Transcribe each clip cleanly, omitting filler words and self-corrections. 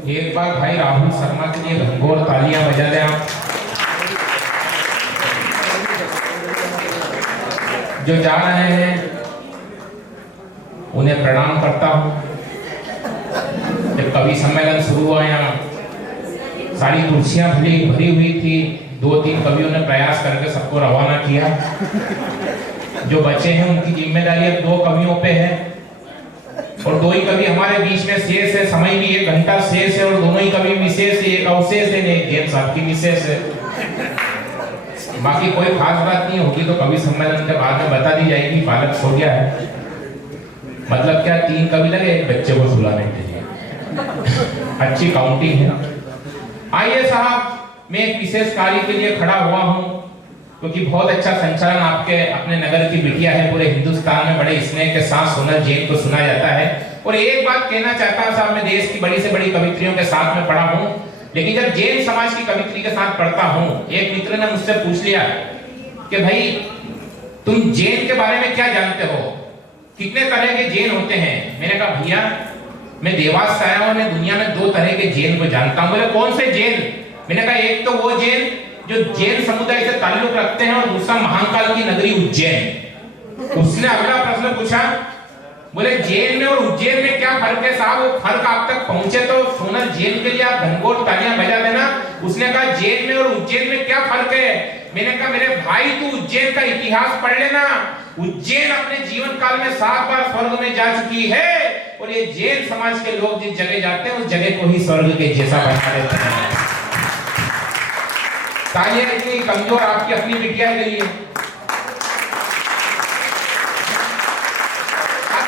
एक बार भाई राहुल शर्मा के लिए घंघोर तालियां बजा दें आप। जो जा रहे हैं उन्हें प्रणाम करता हूं। जब कवि सम्मेलन शुरू हुआ, यहाँ सारी कुर्सियां भरी हुई थी। 2-3 कवियों ने प्रयास करके सबको रवाना किया। जो बचे हैं उनकी जिम्मेदारी अब 2 कवियों पे है, और 2 ही कवि हमारे बीच में शेष है। समय भी 1 घंटा शेष है, और दोनों ही कवि विशेष है। एक अवशेष है, एक जैन साहब की विशेष है। बाकी कोई खास बात नहीं होगी तो कवि सम्मेलन के बाद में बता दी जाएगी। बालक सो गया है, मतलब क्या 3 कवि लगे एक बच्चे को सुलाने के लिए। अच्छी काउंटिंग है। आइए साहब, मैं एक विशेष कार्य के लिए खड़ा हुआ हूं, क्योंकि बहुत अच्छा संचालन आपके अपने नगर की बिटिया है। पूरे हिंदुस्तान में बड़े स्नेह के साथ सोनल जैन को सुना जाता है। और एक बात कहना चाहता हूं साहब, मैं देश की बड़ी से बड़ी कवित्रियों के साथ में पढ़ा हूं, लेकिन जब जैन समाज की कवित्री के साथ पढ़ता हूं, एक मित्र ने मुझसे पूछ लिया कि भाई तुम जैन के बारे में क्या जानते हो, कितने तरह के जैन होते हैं। मैंने कहा भैया मैं देवास से आया हूं, मैं दुनिया में 2 तरह के जैन को जानता हूं। बोले कौन से जैन? मैंने कहा एक तो वो जैन जो जैन समुदाय से ताल्लुक रखते हैं, और दूसरा महाकाल की नगरी उज्जैन। उसने अगला प्रश्न पूछा, बोले जैन में और उज्जैन में क्या फर्क है साहब? वो फर्क आप तक पहुंचे तो सोनल जैन के लिए आप घंघोर तालियां बजा देना। उसने कहा जैन में और उज्जैन में क्या फर्क है? मैंने कहा मेरे भाई तू उज्जैन का इतिहास पढ़ लेना। उज्जैन अपने जीवन काल में 7 बार स्वर्ग में जा चुकी है, और ये जैन समाज के लोग जिस जगह जाते हैं उस जगह को ही स्वर्ग के जैसा बना देते हैं। तालियां इतनी कमजोर आपकी अपनी बिटिया के लिए। अब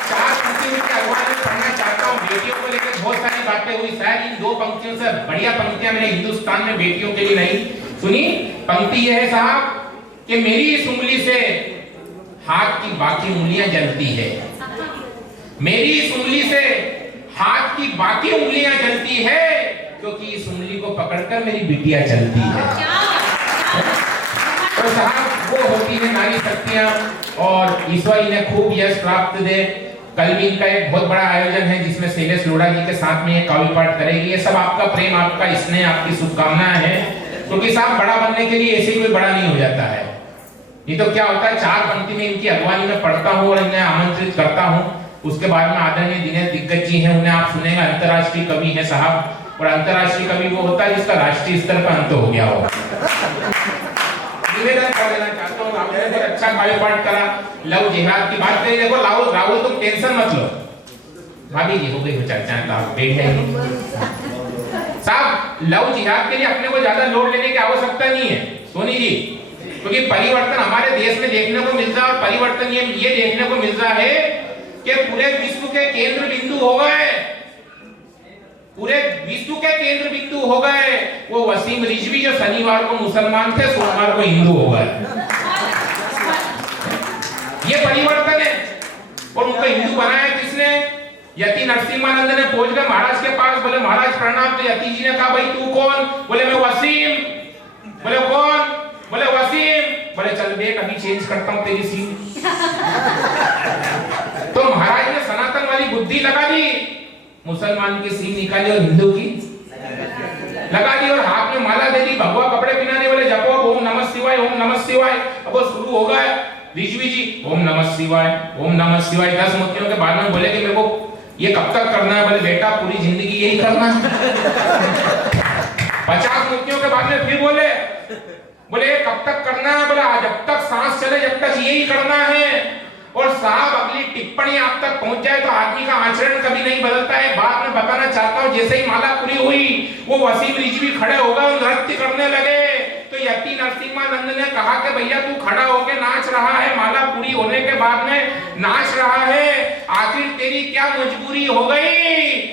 4 पंक्तियों के अगुवाई में पढ़ना चाहता हूं। बेटियों को लेकर बहुत सारी बातें हुई, शायद इन 2 पंक्तियों से बढ़िया पंक्तियां मैंने हिंदुस्तान में बेटियों के लिए नहीं सुनी। पंक्ति यह है साहब कि मेरी इस उंगली से हाथ की बाकी उंगलियां जलती है। मेरी इस उंगली से हाथ की बाकी उंगलियां जलती है, क्योंकि इस उंगली को पकड़कर मेरी बिटिया चलती है। तो साहब वो होती है नारी शक्तियां, और ईश्वर इन्हें खूब यश प्राप्त दे। कल भी इनका एक बहुत बड़ा आयोजन है, जिसमें शैलेश लोढ़ा जी के साथ में ये काव्य पाठ करेगी। ये सब आपका प्रेम, आपका स्नेह, आपकी शुभकामनाएं हैं। क्योंकि साहब बड़ा बनने के लिए ऐसे कोई बड़ा नहीं हो जाता है। ये तो क्या होता है, 4 पंक्ति में इनकी अगवानी में पढ़ता हूँ और इन्हें आमंत्रित करता हूँ। उसके बाद में आदरणीय दिनेश दिग्गज जी हैं, उन्हें आप सुनेंगे। अंतर्राष्ट्रीय कवि हैं साहब, और अंतर्राष्ट्रीय कवि वो होता है जिसका राष्ट्रीय स्तर पर अंत हो गया हो। निवेदन कर देना चाहता हूँ, आपने बहुत अच्छा काव्य पाठ करा। लव जिहाद की बात करी। देखो राहुल तुम टेंशन मत लो, भाभी जी हो गई हो चर्चा, आप बैठ जाइए साहब। लव जिहाद के लिए अपने को ज्यादा लोड लेने की आवश्यकता नहीं है सोनी जी, क्योंकि परिवर्तन हमारे देश में देखने को मिल रहा है। और परिवर्तन ये देखने को मिल रहा है कि पूरे विश्व के केंद्र बिंदु हो गए, पूरे विश्व के केंद्र बिंदु हो गए वो वसीम रिजवी, जो शनिवार को मुसलमान थे सोमवार को हिंदू हो गए। ये परिवर्तन है। और उनको हिंदू बनाया किसने? यति नरसिम्हानंद ने पहुंच गए महाराज के पास, बोले महाराज प्रणाम। तो यति जी ने कहा भाई तू कौन? बोले मैं वसीम। बोले कौन? बोले वसीम। बोले चल देख अभी चेंज करता हूं तेरी सीन। तो महाराज ने सनातन वाली बुद्धि लगा दी, मुसलमान की सीन निकाली और हिंदू की लगा दी, और हाथ में माला दे दी, भगवा कपड़े पहनाने वाले जपो ओम नमः शिवाय, ओम नमः शिवाय। अब वो शुरू हो गया। रिजवी जी ओम नमः शिवाय, ओम नमः शिवाय। 10 मूर्तियों के बाद में बोले कि मेरे को ये कब तक करना है? बोले बेटा पूरी जिंदगी यही करना है। 50 मूर्तियों के बाद में फिर बोले कब तक करना है? बोला जब तक सांस चले जब तक यही करना है। और साहब अगली टिप्पणी आप तक पहुंच जाए तो आदमी का आचरण कभी नहीं बदलता है। बाद में बताना चाहता हूं, जैसे ही माला पूरी हुई वो वसीम रिजवी खड़े हो गए और नृत्य करने लगे। तो यति नरसिम्हानंद ने कहा कि भैया तू खड़ा होके नाच रहा है, माला पूरी होने के बाद में नाच रहा है, आखिर तेरी क्या मजबूरी हो गई?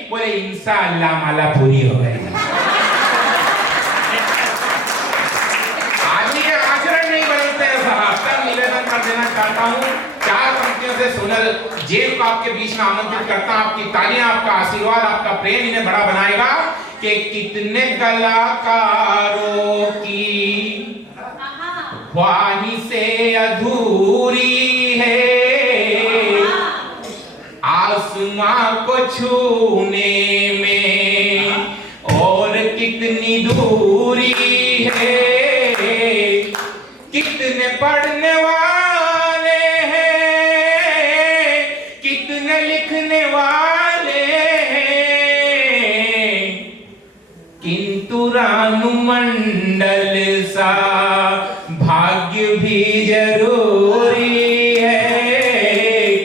बोले इंशाअल्लाह माला पूरी हो गई। आदमी के आचरण नहीं बदलते हैं साहब। तब निवेदन कर देना चाहता हूँ, 4 पंक्तियों से सोनल जैन को आपके बीच में आमंत्रित करता हूं। आपकी तालियां, आपका आशीर्वाद, आपका प्रेम इन्हें बड़ा बनाएगा। कि कितने कलाकारों की ख्वाहिशें अधूरी है, आसमां को छूने में जरूरी है। कितने पढ़ने वाले हैं, कितने लिखने वाले हैं, किंतु रानुमंडल सा भाग्य भी जरूरी है।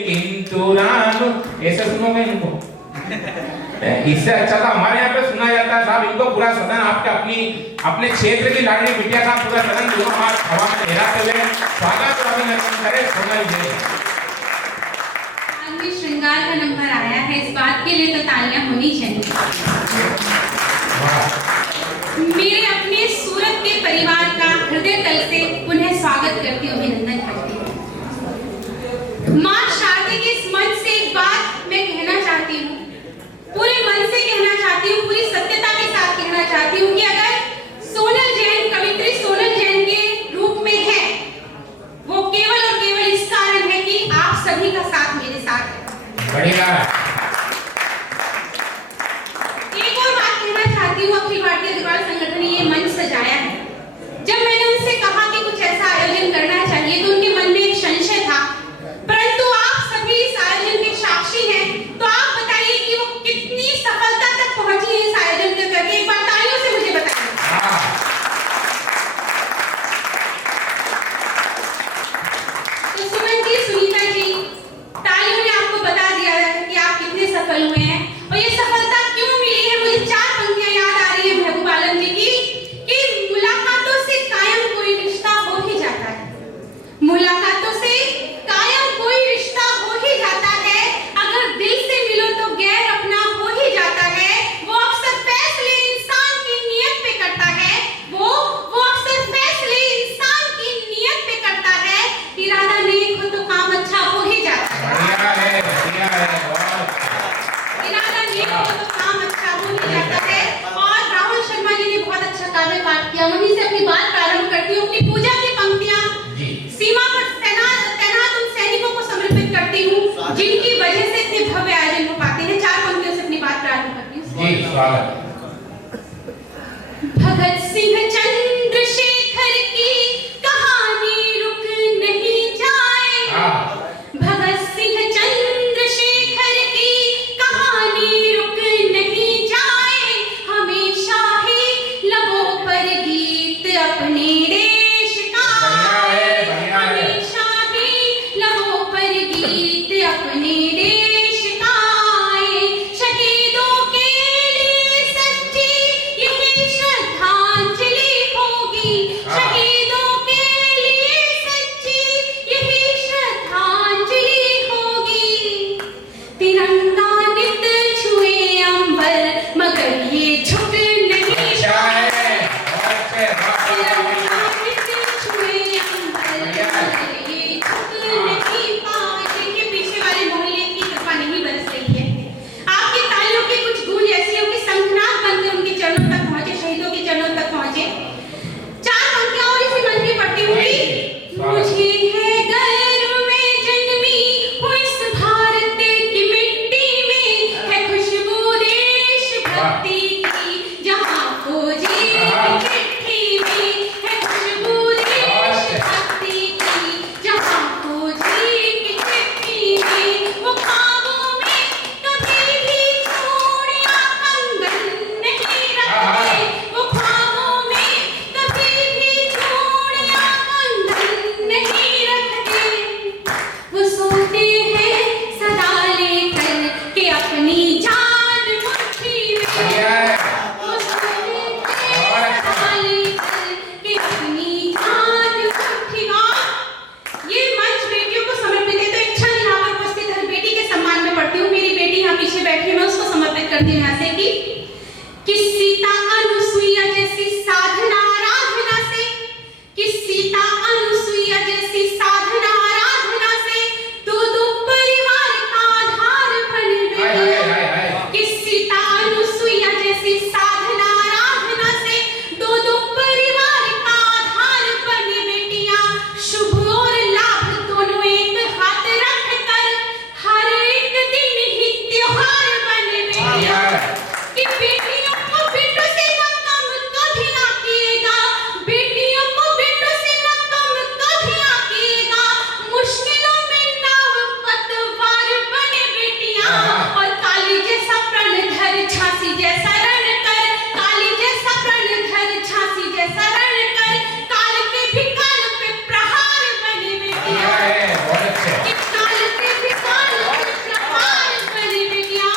किंतु रानु, ऐसे सुनोगे इनको? इससे अच्छा था हमारे यहाँ पे सुना जाता है साहब, इनको पूरा सदन आपके अपने क्षेत्र की लाडली बिटिया का पूरा सदन दोनों हाथ हवा में लहराते हुए स्वागत और अभिनंदन करे। सोनल जी आज में श्रृंगार का नंबर आया है, इस बात के लिए तो तालियां होनी चाहिए। मेरे अपने सूरत के परिवार का हृदय तल से पुनः स्वागत करती हूँ, अभिनंदन करती हूँ। माँ शारदा के इस मंच से एक बात मैं कहना चाहती हूँ, पूरे मन से कहना चाहती हूँ, पूरी सत्यता के साथ कहना चाहती हूँ कि अगर सोनल जैन कवित्री सोनल जैन के रूप में है, वो केवल और केवल इस कारण है कि आप सभी का साथ मेरे साथ है। बढ़िया। एक और बात कहना चाहती हूँ, अखिल भारतीय अग्रवाल संगठन ने ये मंच सजाया है। जब मैंने उनसे कहा कि कुछ ऐसा आयोजन करना चाहिए तो उनके मन में एक संशय था, परंतु आप सभी इस आयोजन के साक्षी हैं, तो आप बताइए कि वो कितनी सफलता तक पहुंची है इस आयोजन के करके, एक बार तालियों से मुझे बताइए। तो सुमन जी, सुनीता जी, तालियों ने आपको बता दिया है कि आप कितने सफल हुए हैं और ये सफलता क्यों मिली है। मुझे 4 पंक्तियां याद आ रही है महबूब आलम जी की कि मुलाकातों से कायम कोई रिश्ता हो ही जाता है, मुलाकातों से कायम कोई रिश्ता हो ही जाता है, अगर दिल से मिलो तो गैर अपना हो ही जाता है। वो अक्सर फैसले इंसान की नीयत पे करता है, वो अक्सर फैसले इंसान की नीयत पे करता है। इरादा नेक हो तो काम अच्छा हो ही जाता है, बढ़िया है, बढ़िया है, बहुत। इरादा नेक हो तो काम अच्छा हो ही जाता है। और राहुल शर्मा जी ने बहुत अच्छा काव्य पाठ किया, वहीं से अपनी बात प्रारंभ करती हूँ। अपनी पूजा की पंक्तियां सीमा पर तैनात उन सैनिकों को समर्पित करती हूँ जिनकी वजह से इतने भव्य आयोजन हो पाते हैं। 4 पंक्तियों से अपनी बात प्रारंभ करती हूँ। जी, स्वागत। भगत सिंह चंद्रशेखर की कहानी रुक नहीं जाए, भगत सिंह चंद्रशेखर की कहानी रुक नहीं जाए, हमेशा ही लबों पर गीत अपने देश का, हमेशा ही लबों पर गीत अपने देश का आए। शहीदों के लिए सच्ची यही श्रद्धांजलि होगी, शहीदों के लिए सच्ची यही श्रद्धांजलि होगी। तिरंगा नित छुए अंबर मगर ये झुक नहीं अच्छा है, बहुत है, तिरंगा नित छुए अंबर मगर ये झुक नहीं पाए। देखिए पीछे वाले मोहल्ले की कृपा नहीं बरस रही है, आपकी तालियों की कुछ गूंज ऐसी हो कि शंखनाद बनकर उनके चरणों तक पहुंचे, शहीदों के चरणों तक पहुंचे। 4 पंक्तियां और इसी मंच में पढ़ती हूँ कि मुझे है गर्व में जन्मी हूँ इस भारत की मिट्टी में, है खुशबू देश भक्ति की जहाँ फौजी की चिट्ठी में, है खुशबू देश भक्ति की जहाँ फौजी की चिट्ठी में। वो ख्वाबों में कभी भी चूड़ियां कंगन नहीं रखते, वो ख्वाबों में कभी भी चूड़ियां कंगन नहीं रखते, वो सोते हैं सदा लेकर के अपनी जान मुट्ठी में। बढ़िया है, झांसी जैसा रण कर, काली जैसा प्रणधर झांसी जैसा रण कर, काल के भी काल पे प्रहार बने बेटिया, बहुत अच्छे। कि काल के भी काल पे प्रहार बने बेटिया।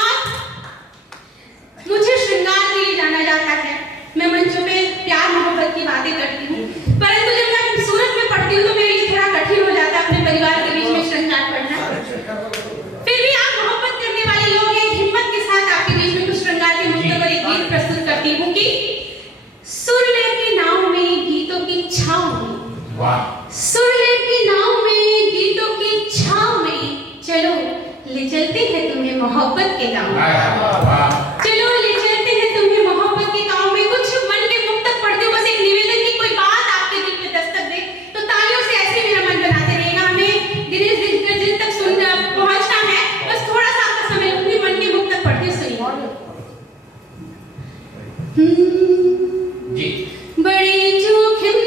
मुझे श्रृंगार के लिए जाना जाता है, मैं मंचों पे प्यार मोहब्बत की बातें करती हूँ, परंतु जब मैं सूरत में पढ़ती हूँ तो मेरे लिए थोड़ा कठिन हो जाता है अपने परिवार के बीच में श्रृंगार पढ़ना। फिर भी आप मोहब्बत करने वाले लोग हैं, हिम्मत के साथ आपके बीच में कुछ श्रृंगार के मुद्दों पर एक गीत प्रस्तुत करती हूँ कि सुरले की नाव में गीतों की छाव में, वाह, सुरले की नाव में गीतों की छाव में, चलो ले चलते हैं तुम्हें मोहब्बत के गाँव में, वाह, चलो ले चलते हैं तुम्हें मोहब्बत के गाँव में। कुछ मन के मुक्तक पढ़ते हो, बस एक निवेदन की कोई बात आपके दिल में दस्तक दे तो तालियों से ऐसे मेरा मन बनाते रहेगा। हमें दिनेश दिल तक पहुंचना है, बस थोड़ा सा आपका समय लूंगी, मन के मुक्तक पढ़ते सुनिए। जी, बड़े जोखिम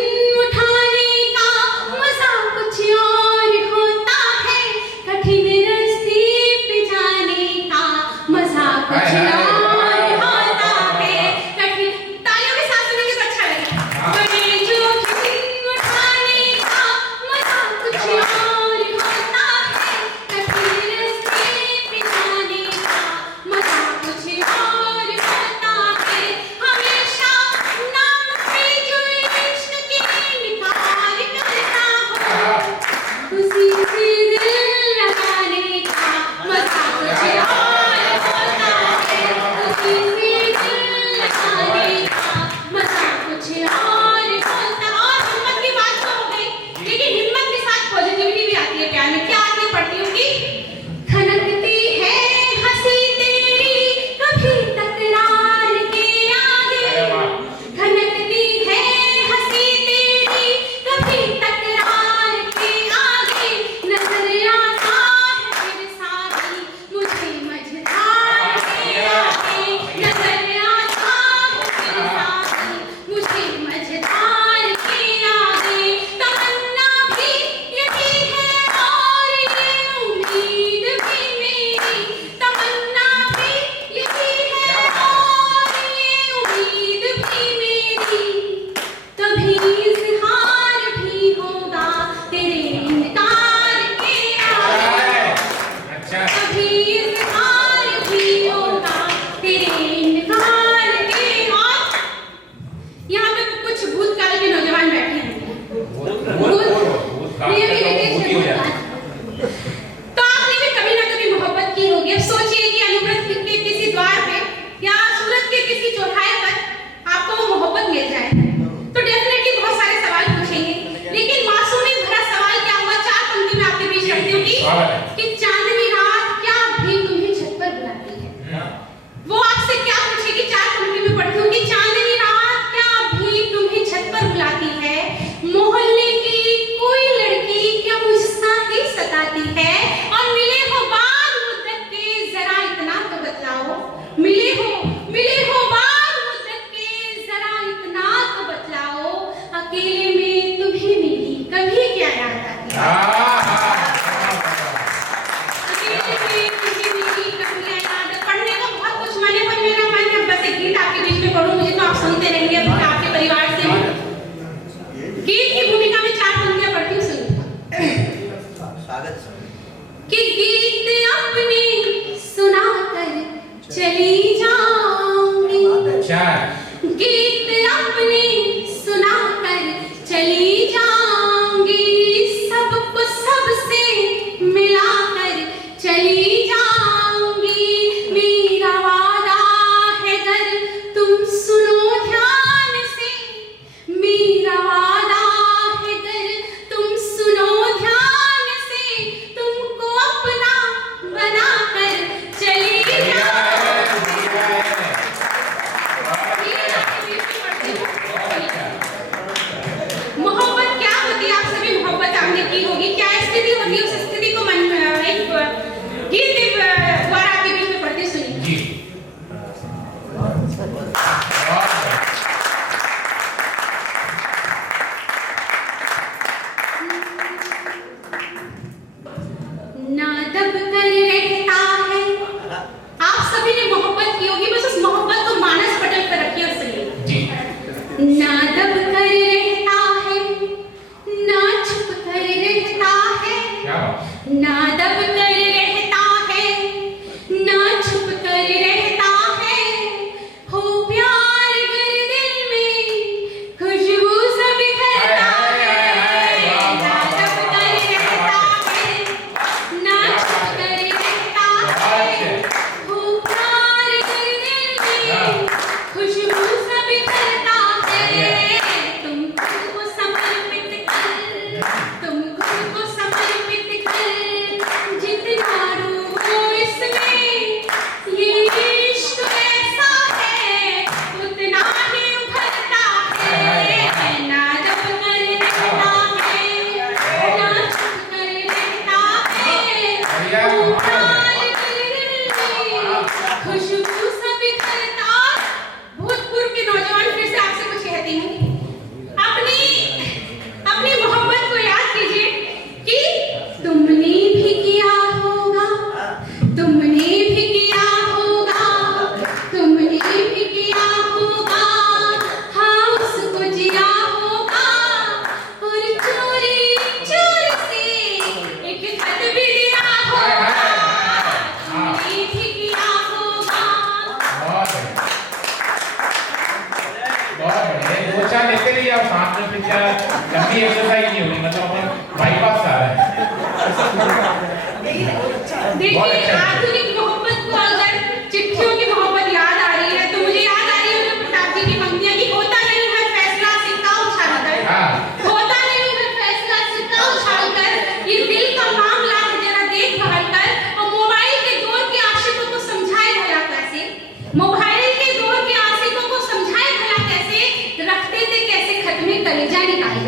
उठाने का मजा कुछ और होता है, कठिन रास्ते पे जाने का मजा कुछ और होता है, कठिन तालियों के साथ सुनेंगे तो अच्छा लगेगा। बड़े जोखिम उठाने का मजा कुछ और होता है, कठिन रास्ते पे जाने का मजा कुछ और होता है, हमेशा नाम पे जो इश्क की निखार करता हो, उसी से दिल लगाने का मजा कुछ और होता है, उसी से दिल लगाने का मजा कुछ और होता है। और हिम्मत की बात तो हो गई, लेकिन हिम्मत के साथ पॉजिटिविटी भी आती है प्यार में। क्या आती है, पढ़ती हूँ कि खनकती है हंसी तेरी कभी तकरार के आगे, खनकती है हंसी तेरी कभी तकरार के आगे, नजर आता है फिर साथी मुझे मझधार के आगे, नजर आता है फिर साथी मुझे मझधार के आगे, तमन्ना भी यही है और ये उम्मीद भी मेरी, तमन्ना भी यही है और ये उम्मीद भी मेरी, कभी इज़हार भी होगा तेरे इनकार के आगे, अच्छा, कभी इज़हार भी होगा तेरे इनकार के आगे। यहाँ पे कुछ भूतकाल के नौजवान बैठे हैं, प्रिय विदेश के भूतकाल। तो आपने भी कभी ना कभी मोहब्बत की होगी। अब सोचिए कि अनुव्रत के किसी द्वार पे या सूरत के किसी चौराहे पर आपको वो मोहब्बत मिल जाए तो डेफिनेटली बहुत सारे सवाल पूछेंगे, लेकिन मासूमी भरा सवाल क्या होगा, चार पंक्ति में आपके बीच रखती हूँ कि चांदनी रात क्या भी तुम्हें छत पर बुलाती है। वो आपसे क्या पूछेगी, चार पंक्ति में पढ़ती हूँ कि चांदनी रात क्या भी तुम्हें छत पर बुलाती है, मोहल्ले की कोई लड़की क्या मुझसे ही सताती है, और मिले हो बाद मुद्दत के जरा इतना तो बतलाओ, मिले हो बाद मुद्दत के जरा इतना तो बतलाओ, अकेले में तुम्हें मेरी कभी क्या याद आती है, अकेले में तुम्हें मेरी कभी क्या याद। पढ़ने का बहुत कुछ मन है, पर मेरा मन है बस एक गीत आपके बीच में पढ़ूं, मुझे तो आप सुनते रहेंगे आपके परिवार से। गीत की भूमिका में चार पंक्तियां पढ़ती हूँ, सुनिए कि गीत अपने सुनाकर चली जाऊंगी, अच्छा, गीत अपने सुनाकर चली जाऊंगी, सबको सबसे मिलाकर चली जाऊंगी, मेरा वादा है अगर तुम सुनो ध्यान से, मेरा वादा है अगर तुम सुनो ध्यान से, तुमको अपना बनाकर चली मोहब्बत क्या होती है, आप सभी मोहब्बत आपने की होगी, क्या स्थिति होती है, उस स्थिति को मन एक गीत द्वारा आपके बीच में पढ़ते सुनिए। जी, ना दब कर रहता है, आप सभी ने मोहब्बत की होगी, बस उस क्या लंबी एक्सरसाइज नहीं होगी, मतलब अपन बाईपास आ रहा है। देखिए आधुनिक मोहब्बत को अगर चिट्ठियों की मोहब्बत याद आ रही है तो मुझे याद आ रही है उन्हें प्रताप जी की पंक्तियां कि होता नहीं हर फैसला सिक्का उछालकर, होता नहीं हर फैसला सिक्का उछालकर, ये दिल का मामला है जरा देख बहल कर। और मोबाइल के दौर के आशिकों को समझाए भला कैसे, मोबाइल के दौर के आशिकों को समझाए भला कैसे, रखते थे कैसे खत्मे कलेजा निकाल।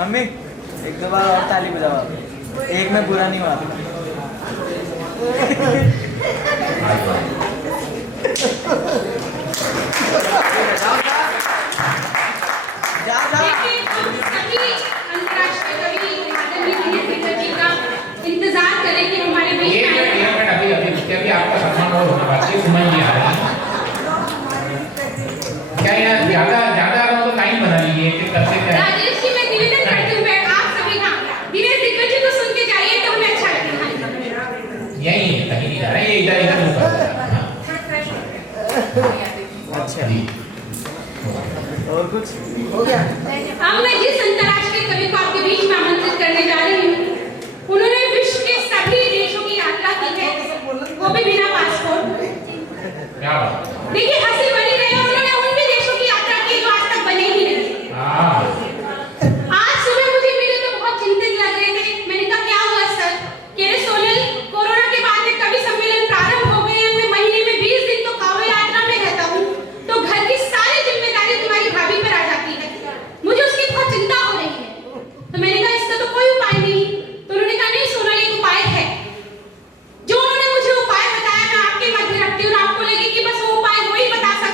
मम्मी एक दो बार और ताली बजाओ, एक में बुरा नहीं हुआ। इंतजार करें कि हमारे बीच अभी आपका सम्मान और होना बाकी समझ नहीं आ रही क्या यार, ज्यादा तो लाइन बना लीजिए कि करते क्या राजेश जी, मैं निवेदन करती हूँ आप सभी का दिनेश दिग्गज जी को सुन के जाइए तो हमें अच्छा लगेगा। यही है, कहीं नहीं जा रहा है, ये इधर अच्छा जी, और कुछ हो गया। अब मैं जिस अंतर्राष्ट्रीय कवि को आपके बीच में आमंत्रित करने जा रही हूँ, उन्होंने विश्व के सभी देशों की यात्रा की है, वो भी बिना पासपोर्ट। क्या बात? देखिए हंसी बनी रहे, उन्होंने उन भी देशों की यात्रा की जो आज तक बने ही नहीं। आज सुबह मुझे मिले तो बहुत चिंतित लग रहे थे। मैंने कहा क्या हुआ सर? कह रहे सोनल, कोरोना के बाद में कवि सम्मेलन प्रारंभ हो गए हैं, मैं महीने में 20 दिन तो कांवड़ यात्रा में रहता हूँ, तो घर की सारी जिम्मेदारी तुम्हारी भाभी पर आ जाती है, मुझे उसकी बहुत चिंता हो रही है। तो मैंने कहा इसका तो कोई उपाय नहीं। तो उन्होंने कहा नहीं सोनल, एक उपाय है। जो उन्होंने मुझे उपाय बताया मैं आपके मध्य रखती हूँ, आपको लगे कि बस वो उपाय वही बता सकता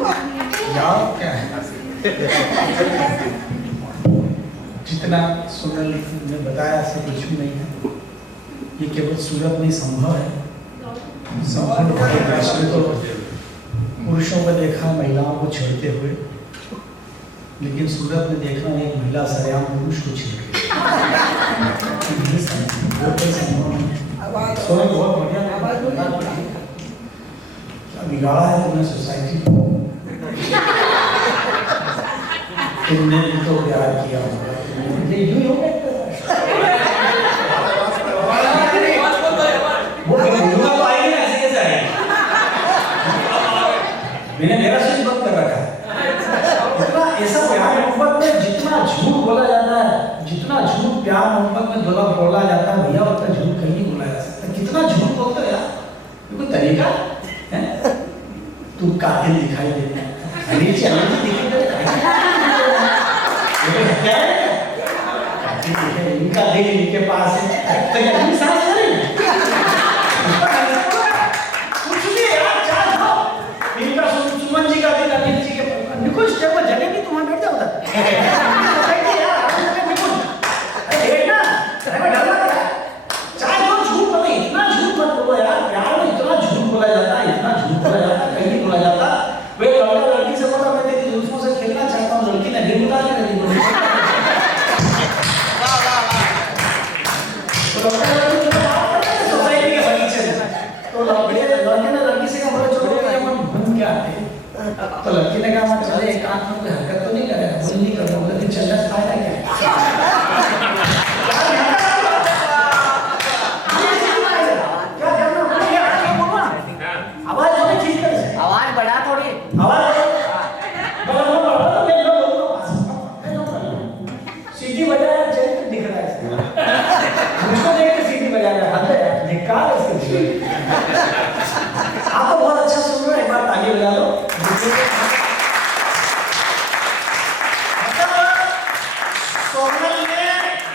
यार क्या है, जितना सोनल ने बताया ऐसे कुछ भी नहीं है। ये केवल सूरत में संभव है। संभव है तो पुरुषों को देखा महिलाओं को छेड़ते हुए, लेकिन सूरत में देखना एक महिला सरेआम पुरुष को छेड़ रही है। सोनल बहुत बढ़िया क्या बिगाड़ा है तुमने सोसाइटी को। तुमने भी तो प्यार किया होगा, ये यूं हो गया। वो बोलूंगा तो आएगी ना, ऐसे कैसे आएगी? मैंने मेरा स्विच बंद कर रखा है। इतना ऐसा प्यार मोहब्बत में जितना झूठ बोला जाता है, जितना झूठ प्यार मोहब्बत में बोला जाता है भैया, उतना झूठ कहीं नहीं बोला जा सकता। कितना झूठ बोलते हो यार, कोई तरीका है? तू कातिल दिखाई देता है, दिखाई दे इनका दिल इनके पास है, तो क्या सांस करेंगे? कुछ भी यार, चाह दो इनका सुमन जी का दिल अनिल जी के निकुल स्टेप पर जगह नहीं, तुम्हारा बैठ जाओ उधर। देखना ड्राइवर डर लग रहा है। चाहे तो झूठ बोलो, इतना झूठ मत बोलो यार। प्यार में इतना झूठ बोला जाता है, इतना झूठ बोला जाता है, कहीं नहीं बोला जाता। वे लड़का लड़की से बोला मैं तेरी दोस्तों से खेलना चाहता हूँ, लड़की ने दिल उतार के नहीं बोला। सोसाइटी के बगीचे में तो लड़के ने लड़की से कहा बोले चलो हम घूम के आते हैं। तो लड़की ने कहा मैं चले, एक आंख में कोई हरकत तो नहीं करेगा, बोल नहीं करूँगा, बोले चलना फायदा क्या है? आवाज थोड़ी ठीक है, आवाज बढ़ा थोड़ी। आवाज सीटी बजाया चेक दिख रहा है, मुझको देख के सीटी बजा रहा है, हद है, धिक्कार है इसके। आप तो बहुत अच्छा सुन रहे हो, एक बार ताली बजा लो। सोनल ने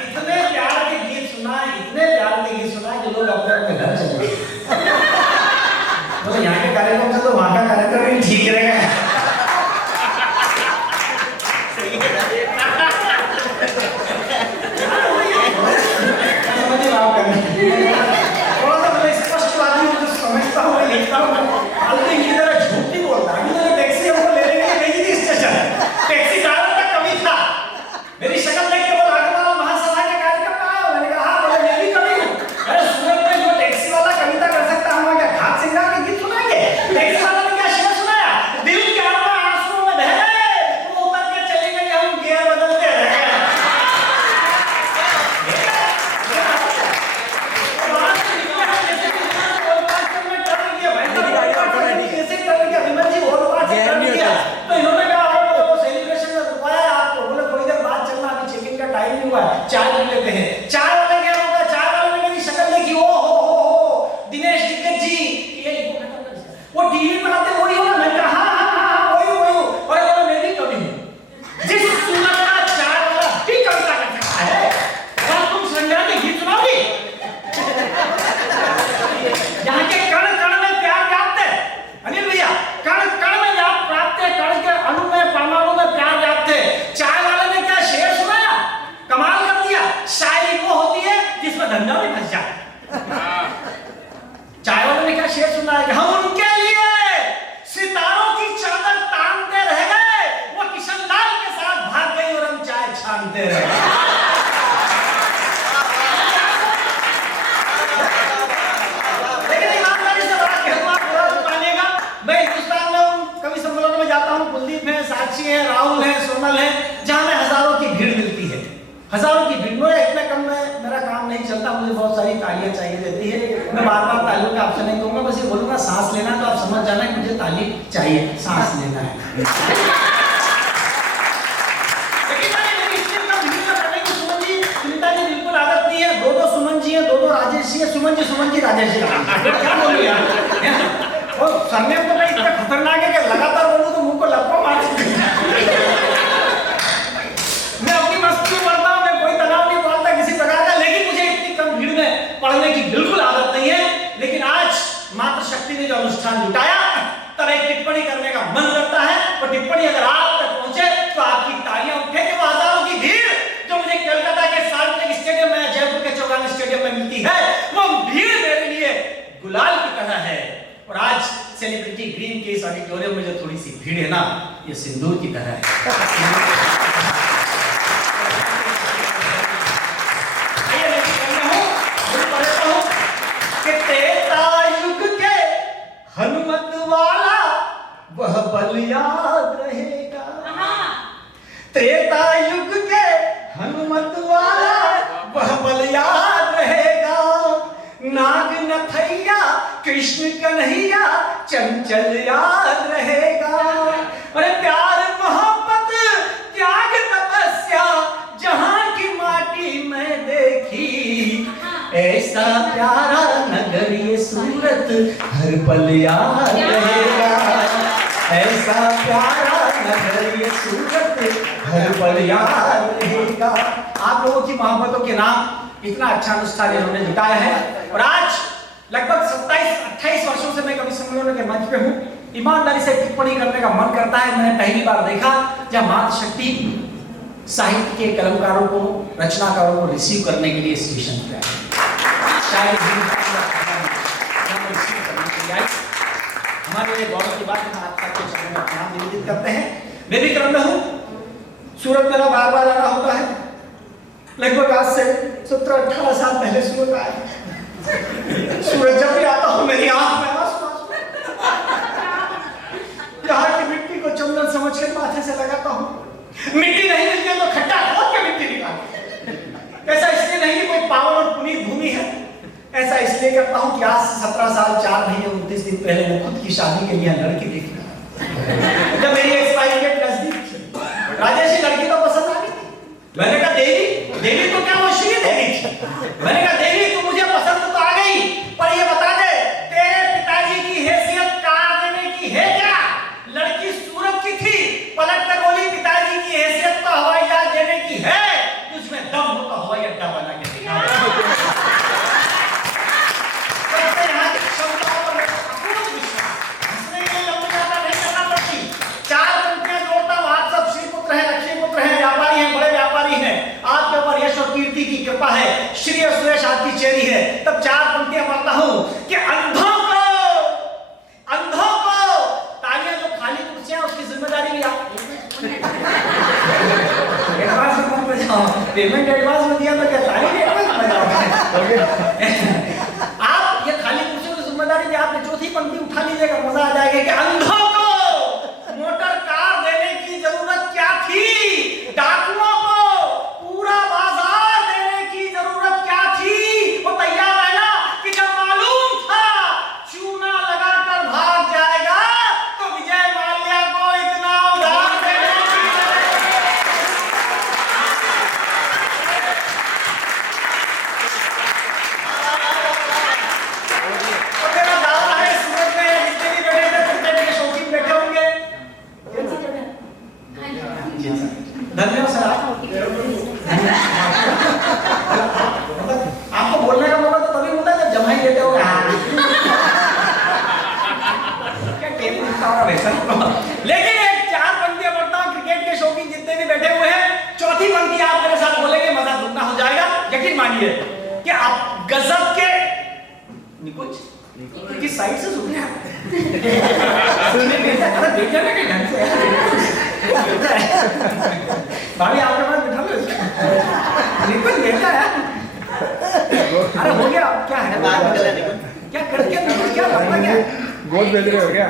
इतने प्यार के गीत सुना, इतने प्यार के गीत सुना कि लोग अपने अपने घर चले गए। तो यहाँ के कार्यक्रम से तो वहाँ का कार्यक्रम ही ठीक रहेगा। थोड़ा सा मैं स्पष्टवादी हूँ, जो समझता हूँ मैं लिखता हूँ। फालतू की तरह झूठ नहीं बोलता। अभी मैंने टैक्सी हमको लेने के लिए भेजी थी स्टेशन, टैक्सी ड्राइवर का कमी था। मेरी शक्ल देख के बोला महासभा के कार्यक्रम में आया। मैंने कहा हाँ, बोले मैं भी कवि हूँ। अरे सूरत में जो टैक्सी वाला कविता कर सकता है, हम क्या घाट सिंगार के गीत सुनाएंगे? टैक्सी वाला ने क्या शेर सुनाया? दिल के आंसुओं में बह गए, वो उतर के चली गई, हम गियर बदलते रह गए। तो इन्होंने कहा सेलिब्रेशन में रुकवाया आपको, बोले थोड़ी देर बाद चलना, अभी चेकिंग का टाइम नहीं हुआ है, चाय पी लेते हैं। चाय वाले क्या होगा, चाय वाले ने मेरी शक्ल देखी, ओ हो दिनेश टिकट जी, ये वो टीवी बनाते वही हो ना? मैं कहा हाँ हाँ हाँ वही हूँ। और बोला मैं भी कवि हूँ। जिस सुनर का चाय वाला भी कविता कर सकता है, और तुम संज्ञा के गीत सुनाओगी? यहाँ के कण कण में प्यार व्याप्त है अनिल भैया, कण कण में व्याप्त है, कण के अणु में परमाणु में प्यार व्याप्त है। चाय वाले ने क्या शेर सुनाया, कमाल कर दिया। शायरी वो होती है जिसमें धंधा भी फंस जाए। चाय वाले ने क्या शेर सुनाया, हम उनके लिए सितारों की चादर तानते रह गए, वो किशन लाल के साथ भाग गई और हम चाय छानते रह गए। लेकिन ईमानदारी से बड़ा कहना पूरा पाने का। मैं हिंदुस्तान में कवि सम्मेलन में जाता हूँ, कुलदीप है, साक्षी है, राहुल है, सोनल है, जहाँ में हजारों की भीड़ मिलती है, हजारों की भीड़। मेरा इतने कम में मेरा काम नहीं चलता, मुझे बहुत सारी तालियां चाहिए रहती है। मैं बार बार तालियों का ऑप्शन नहीं दूंगा, बस ये बोलूंगा सांस लेना, तो आप समझ जाना है मुझे ताली चाहिए, सांस लेना है। लेकिन मेरी स्टेज का भीड़ में पड़ने की सुमन जी, सुनीता जी बिल्कुल आदत नहीं है। दो सुमन जी है, दो राजेश जी है, सुमन जी राजेश जी। क्या बोलूं यार, और सरनेम तो भाई इतना खतरनाक है कि लगातार बोलूं तो मुंह को लपका मार सकती है। मैं अपनी मस्ती में पढ़ता हूं, मैं कोई तनाव नहीं पालता किसी प्रकार का, लेकिन मुझे इतनी कम भीड़ में पढ़ने की बिल्कुल आदत नहीं है। लेकिन आज मातृशक्ति ने जो अनुष्ठान जुटाया, तब एक टिप्पणी करने का मन करता है। टिप्पणी अगर आप तक पहुंचे तो आपकी तालियां उठेंगे। वो हजारों की भीड़ जो मुझे कलकत्ता के सार्वजनिक स्टेडियम में, जयपुर के चौगान स्टेडियम में मिलती है, वो भीड़ मेरे लिए गुलाल की तरह है। और आज सेलिब्रिटी ग्रीन के इस ऑडिटोरियम में जो थोड़ी सी भीड़ है ना, ये सिंदूर की तरह है। हनुमत वाला वह बल याद रहेगा। त्रेता युग के हनुमत वाला वह बल याद रहेगा। नाग नथैया कृष्ण कन्हैया चंचल याद रहेगा। अरे प्यार मोहब्बत त्याग तपस्या जहां की माटी में देखी, ऐसा प्यारा नगर ये सूरत हर पल याद रहेगा। ऐसा प्यारा नगर ये सूरत हर पल याद रहेगा। आप लोगों की मोहब्बतों के नाम इतना अच्छा अनुष्ठान इन्होंने जुटाया है। और आज लगभग 27-28 वर्षों से मैं कवि सम्मेलनों के मंच पे हूँ। ईमानदारी से टिप्पणी करने का मन करता है। मैंने पहली बार देखा जब मातृशक्ति साहित्य के कलमकारों को, रचनाकारों को रिसीव करने के लिए स्टेशन पे आए। हमारे गौरव की बात है, आप सबके चरणों में प्रणाम निवेदित करते हैं। मैं भी क्रम में हूँ। सूरत मेरा बार बार आना होता है। लगभग आज से 17-18 साल पहले सूरत आया। सूरत जब भी आता हूँ मेरी आंख में आंसू। यहाँ की मिट्टी को चंदन समझ कर माथे से लगाता हूँ। मिट्टी नहीं मिलती है तो खट्टा खोद के मिट्टी निकालते। ऐसा इसलिए नहीं कि कोई पावन और पुनीत भूमि है, ऐसा इसलिए करता हूं कि आज 17 साल 4 महीने 29 दिन पहले मैं खुद की शादी के लिए लड़की देखी जब मेरी एक्सपायरी डेट नजदीक थी। राजेश लड़की तो पसंद आ गई। मैंने कहा देवी, देवी तो क्या वो श्री देवी थी। मैंने कहा देवी तू मुझे पसंद तो आ गई, पर ये बता दे तेरे पिताजी की हैसियत कार देने की है क्या? लड़की सूरत की थी, पलट कर बोली पिताजी की हैसियत तो हवाई जहाज देने की है, तुझमें दम हो तो हवाई अड्डा बना के दिखा। की कृपा है, श्री और सुरेश आपकी चेरी है। तब 4 पंक्तियां पढ़ता हूं कि अंधों को तालियां जो खाली कुर्सियां उसकी जिम्मेदारी भी आप एडवांस में बजाओ। पेमेंट एडवांस में दिया तो क्या ताली एडवांस में बजाओ। आप ये खाली कुर्सियों की जिम्मेदारी भी आपने चौथी पंक्ति उठा लीजिएगा, मजा आ जाएगा कि अंधों को मोटर कार देने की जरूरत क्या थी? डाकुओं को पूरा बाजार जरूरत क्या थी? वो तैयार है ना कि जब मालूम था चूना लगाकर भाग जाएगा तो विजय माल्या को इतना उधार देने की तो मेरा दावा है सूरत में जितने भी बैठे थे क्रिकेट के शौकीन बैठे होंगे। धन्यवाद सर। आपको बोलने का मौका तो तभी मिलता है जब जमाई लेते हो। क्या टेबल मिलता होगा वैसा। लेकिन एक 4 पंक्तियां पढ़ता हूं, क्रिकेट के शौकीन जितने भी बैठे हुए हैं, चौथी पंक्ति आप मेरे साथ बोलेंगे, मजा दुगना हो जाएगा। यकीन मानिए कि आप गजब के निकुंज किस साइड से सुन रहे हैं? सुनने बेटा अरे बेटा ना के ढंग से भाभी आपके पास बिठा लो। निकुंज बेटा है। अरे हो गया क्या है? क्या करके क्या करना क्या? गोद भेज रहे हो क्या?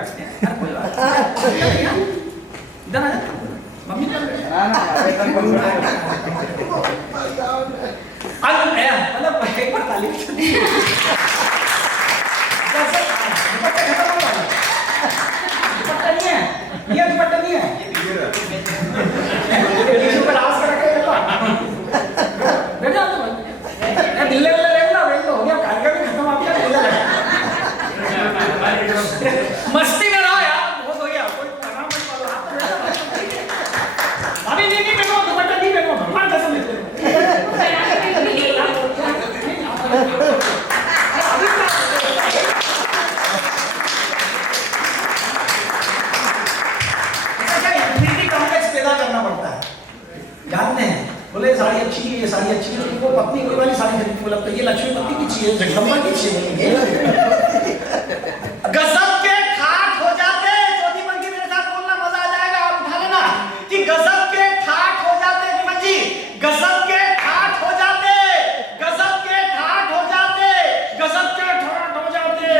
इधर आ मम्मी मतलब एक बार ताली दुपट्टा नहीं है, ये दुपट्टा नहीं है, दिल्ली हो गया कार्यक्रम खत्म आप मस्ती में रहो यार, बहुत हो गया। कोई प्रणाम मत करो आप। अभी नहीं बैठो, दुपट्टा नहीं बैठो, भगवान कसम लेते हो। बोले ये साड़ी अच्छी है, ये साड़ी अच्छी है, तो वो पत्नी कोई वाली साड़ी खरीदी, बोला तो ये लक्ष्मीपति की चाहिए, जगदम्बा की चाहिए। गजब के ठाठ हो जाते, चौथी पंक्ति मेरे साथ बोलना, मजा आ जाएगा, आप उठा लेना कि गजब के ठाठ हो जाते, विमल जी, गजब के ठाठ हो जाते, गजब के ठाठ हो जाते, गजब के ठाठ हो जाते।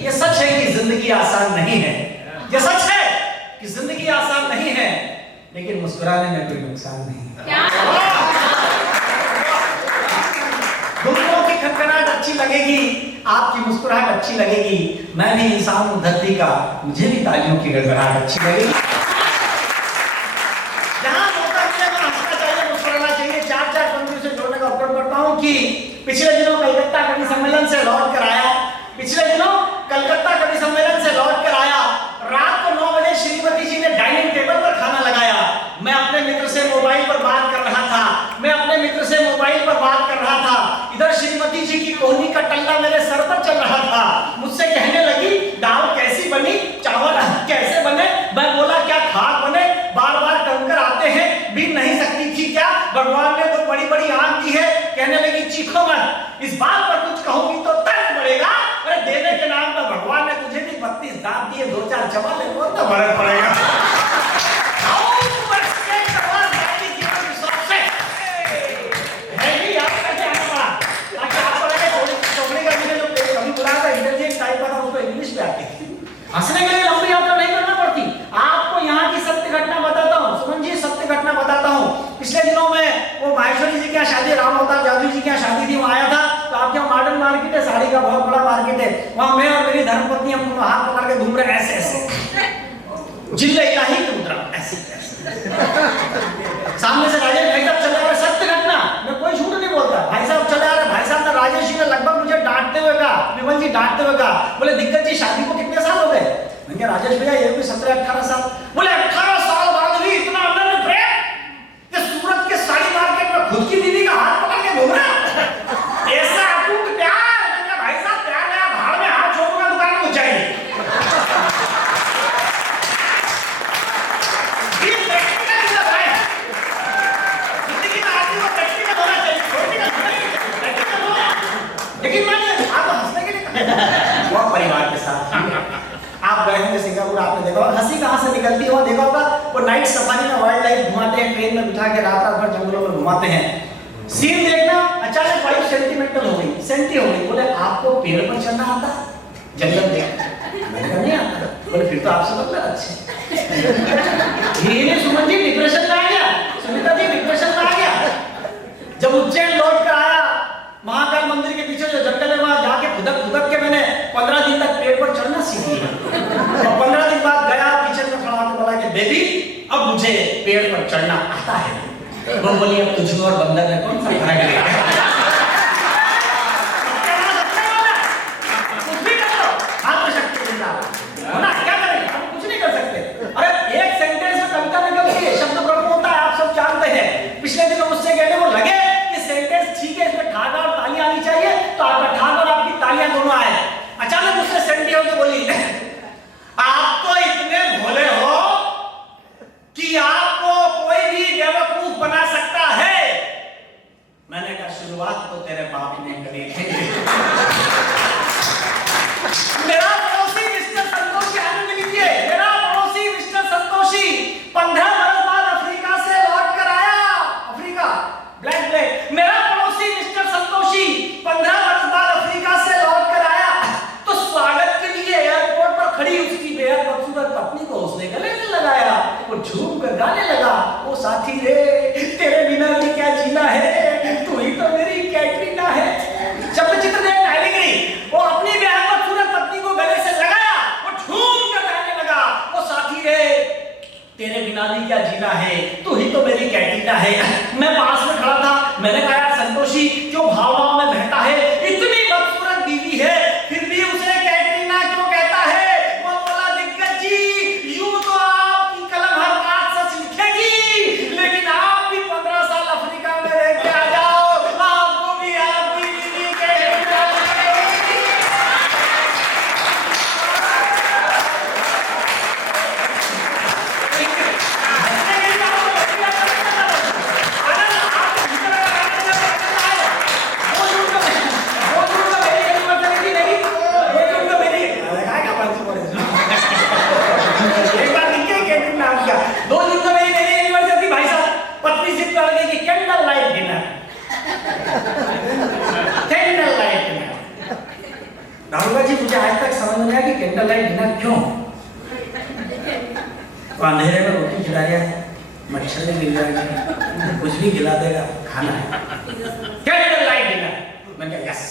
ये सच है कि जिंदगी आसान नहीं है, ये सच है कि जिंदगी आसान नहीं है, लेकिन मुस्कुराने में कोई नुकसान नहीं है। घुटनों की खटखटाहट अच्छी लगेगी, आपकी मुस्कुराहट अच्छी लगेगी, मैं भी इंसान हूं धरती का, मुझे भी तालियों की गड़गड़ाहट अच्छी लगेगी। जहां मौका मिलेगा हंसना चाहिए, मुस्कुराना चाहिए। चार पंक्तियों से जोड़ने का उपक्रम करता हूं कि पिछले दिनों कलकत्ता कवि सम्मेलन से लौट कर आया, पिछले दिनों कलकत्ता कवि सम्मेलन से लौट कर आया, रात को 9 बजे श्रीमती जी ने डाइनिंग टेबल पर खाना लगाया। मैं अपने मित्र से मोबाइल पर बात कर रहा था, इधर श्रीमती जी की कोहनी का टल्ला मेरे सर पर चल रहा था। मुझसे कहने लगी दाल कैसी बनी, चावल कैसे बने। मैं बोला क्या खाक बने, बार बार कंकर आते हैं, बीन नहीं सकती थी क्या, भगवान ने तो बड़ी बड़ी आंख दी है। कहने लगी चीखो मत, इस बात पर कुछ कहूंगी तो तर्क पड़ेगा। अरे देने के नाम पर भगवान ने तुझे भी 32 दांत दिए, 2-4 चबा ले तो फर्क पड़ेगा। हंसने के लिए लंबी यात्रा नहीं करना पड़ती, आपको यहाँ की सत्य घटना बताता हूँ। सुमन जी सत्य घटना बताता हूँ। पिछले दिनों में वो माहेश्वरी जी की शादी, राम अवतार जादू जी की शादी थी, वहाँ आया था। तो आपके यहाँ मॉडर्न मार्केट है, साड़ी का बहुत बड़ा मार्केट है। वहाँ मैं और मेरी धर्मपत्नी हम दोनों हाथ पकड़ के घूम रहे हैं, ऐसे ऐसे जिले इलाही की मुद्रा ऐसे सामने से राजेश भाई साहब चले आ रहे, सत्य घटना, मैं कोई झूठ नहीं बोलता। भाई साहब चले आ रहे, भाई साहब ने राजेश जी ने लगभग मुझे डांटते हुए कहा, विमल जी डांटते हुए कहा, बोले दिक्कत जी शादी को कितने साल हो गए। मैंने कहा राजेश भैया ये भी 17-18 साल। बोले 18 साल बाद भी इतना अनन्य प्रेम, कि सूरत के साड़ी मार्केट में खुद की दीदी का हाथ पकड़ के घूम रहा, ऐसा अटूट प्यार। मैंने कहा भाई साहब प्यार गया भाड़ में, हाथ छोड़ूंगा दुकान में चाहिए। लेकिन मैंने आप हंसने के लिए वो परिवार के साथ आप गए होंगे सिंगापुर, आपने देखा होगा हंसी कहाँ से निकलती है, वो देखा होगा वो नाइट सफारी में वाइल्ड लाइफ घुमाते हैं, ट्रेन में बिठा के रात भर जंगलों में घुमाते हैं। सीन देखना, अचानक वाइफ सेंटिमेंटल हो गई, सेंटी हो गई। बोले आपको पेड़ पर चढ़ना आता, जंगल देख। मैंने कहा नहीं आता। बोले फिर तो आपसे मतलब अच्छे। ये सुमन जी डिप्रेशन में आ गया, सुनीता जी डिप्रेशन में आ गया। जब उज्जैन लौट कर आया, महाकाल मंदिर के पीछे जो जंगल है वहां जाके खुदक के मैंने 15 दिन तक पेड़ पर चढ़ना सीख लिया। और 15 दिन बाद गया किचन में खड़ा होकर बोला कि बेबी अब मुझे पेड़ पर चढ़ना आता है। वो बोली अब तुझको और बंदर में कौन सा फर्क है। कुछ भी करो, आत्मशक्ति जिंदाबाद होना, क्या करेंगे हम कुछ नहीं कर सकते। अरे एक सेंटेंस में कविता निकलती है, शब्द ब्रह्म होता है, आप सब जानते हैं। पिछले दिनों मुझसे कहने वो लगे सेंटेंस ठीक है, इसमें ठाडा और तालियां आनी चाहिए, तो आपका ठाडा और आपकी तालियां दोनों आए। अचानक मुझसे सेंटी होकर बोली आप तो इतने भोले हो कि आपको कोई भी बेवकूफ बना सकता है। मैंने कहा भी क्या जीना है, तू ही तो मेरी कैटरीना है। मैं पास में खड़ा था, मैंने कहा यार संतोषी क्यों भावनाओं में बहता है, इतनी बदसूरत बीवी है फिर भी उसे कैटरीना क्यों कहता है। वो बोला दिग्गज जी यूं तो आपकी कलम हर बात सच लिखेगी, लेकिन आप भी 15 साल अफ्रीका में रह के आ जाओ, आपको भी आपकी बीवी कैटरीना मुझे आज तक समझ नहीं आया कि कैंडल लाइट डिनर क्यों। तो अंधेरे में रोटी खिला रहा है, मच्छर ने गिर जाएगा, कुछ भी खिला देगा, खाना है। Candle light dinner. मैंने कहा यस,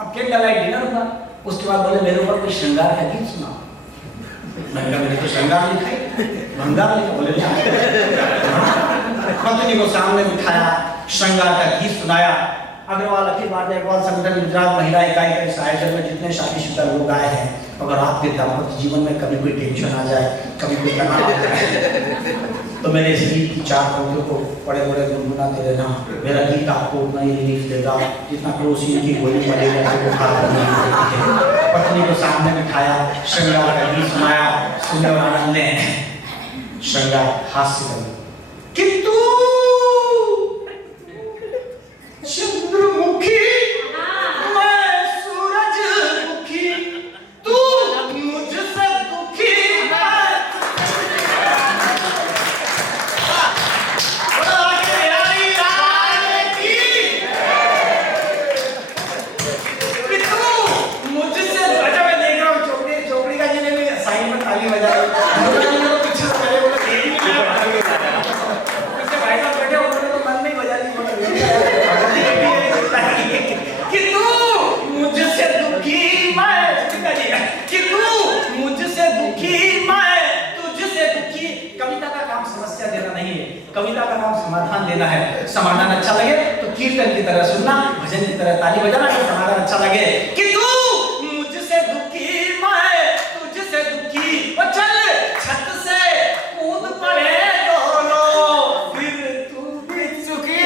अब कैंडल लाइट डिनर हुआ। उसके बाद बोले मेरे ऊपर कोई श्रृंगार का गीत सुनाओ। मैंने कहा मैंने तो श्रृंगार लिखा है, भंगार लिखा। बोले पत्नी को सामने बिठाया, श्रृंगार का गीत सुनाया। अग्रवाल अखिल भारतीय अग्रवाल संगठन गुजरात महिला इकाई के आयोजन में जितने शादीशुदा लोग आए हैं, अगर आपके दाम्पत्य जीवन में कभी कोई टेंशन आ जाए, कभी कोई तनाव आ जाए, तो मेरे इस गीत की 4 पंक्तियों को बड़े बड़े गुनगुनाते रहना। मेरा गीत आपको उतना ही रिलीफ देगा जितना क्रोसिन की गोली मलेरिया से बुखार करने देती है। पत्नी को सामने बिठाया, श्रृंगार का गीत सुनाया, सुनने और आनंद लें। श्रृंगार हास्य किंतु चंद्रमुखी मैं सूरजमुखी, तू मुझसे दुखी मुझसे बजा। मैं देख रहा हूँ चौकड़ी का जिन्हें भी साइन में ताली बजाई पीछे से भाई साहब बैठे उन्होंने तो मन नहीं बजा दी। कि तू मुझसे दुखी मैं तुझसे दुखी। कविता का काम समस्या देना नहीं है, कविता का काम समाधान देना है। समाधान अच्छा लगे तो कीर्तन की तरह सुनना, भजन की तरह ताली बजाना। समाधान अच्छा लगे कि तू मुझसे दुखी मैं तुझसे दुखी, और चल छत से कूद पड़े दोनों, फिर तू भी सुखी।